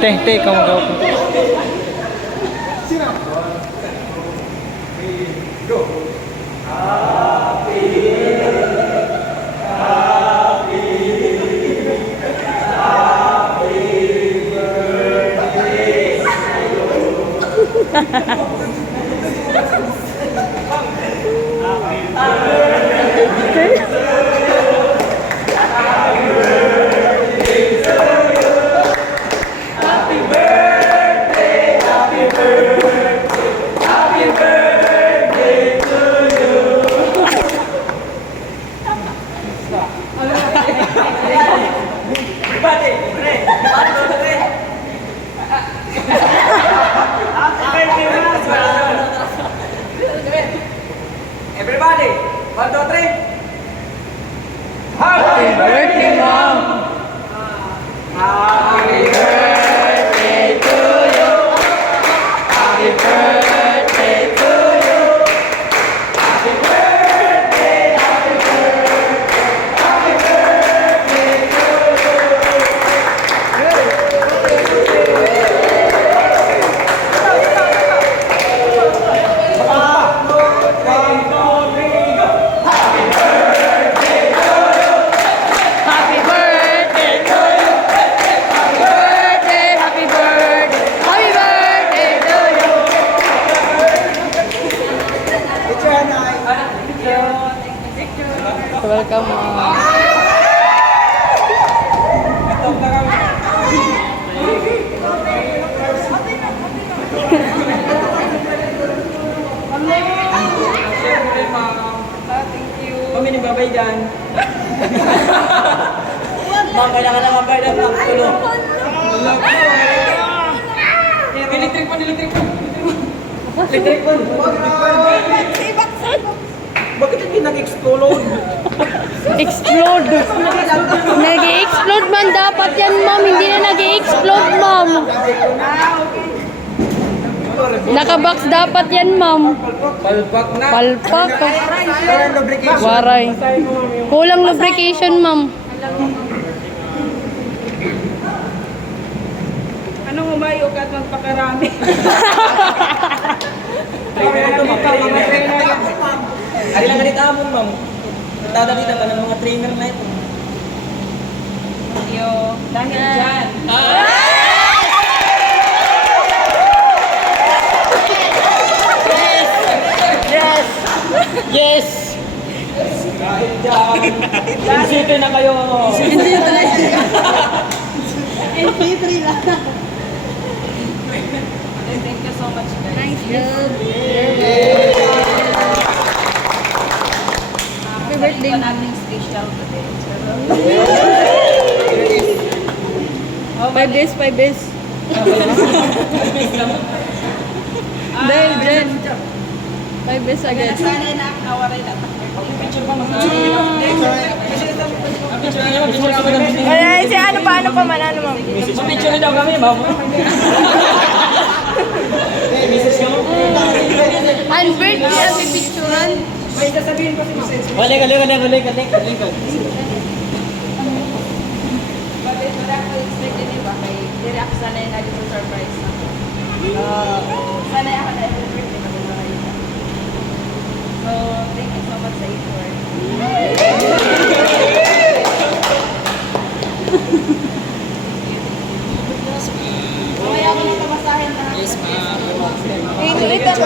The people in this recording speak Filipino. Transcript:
Teh, ikaw magawa po. Everybody, 1, 2, 3. Happy birthday, Mom! Happy Birthday to you! Happy birthday to you! Happy birthday, happy birthday, happy birthday to Happy birthday to you! Happy birthday, happy birthday, happy birthday to you! Welcome, Mom. Kami nagbabay dyan. Ma'am, kailangan na mabay na ng tulong. Electric pan, electric pan. Electric pan. Bakit hindi nag-explode? Explode. Nag-explode man dapat yan, ma'am. Hindi na nag-explode, ma'am. Nakabox dapat yan, ma'am. Palpak na. Palpak. Waray. Kulang lubrication, ma'am. Anong umayo ka at magpakarami? Ari lang ganito amon, ma'am. Dadalita ka ng mga trainer na ito. Yo, dahil dyan. Yes! Dahil dyan. Isipin na kayo. Thank you so much, guys. Nice job. Happy birthday. Nating special today. 5 days, 5 days. Dahil dyan. 5 days agad. Sana na nawaray na. Picture pa, ma'am. Picture na kami. Ay, si ano pa, man, ano, ma'am? Picture na daw kami, ma'am. Mrs. ka mo? Unbirthday ang pipicturan. May sasabihin pa si Mrs. Balik. But wala ko expect din iba kay direct sana yung naging surprise na. Sana ako na every birthday mag-umaray ka. So, thank you so much sa effort. Mamaya ako na pamasahin na. Yes, ma'am. Ito,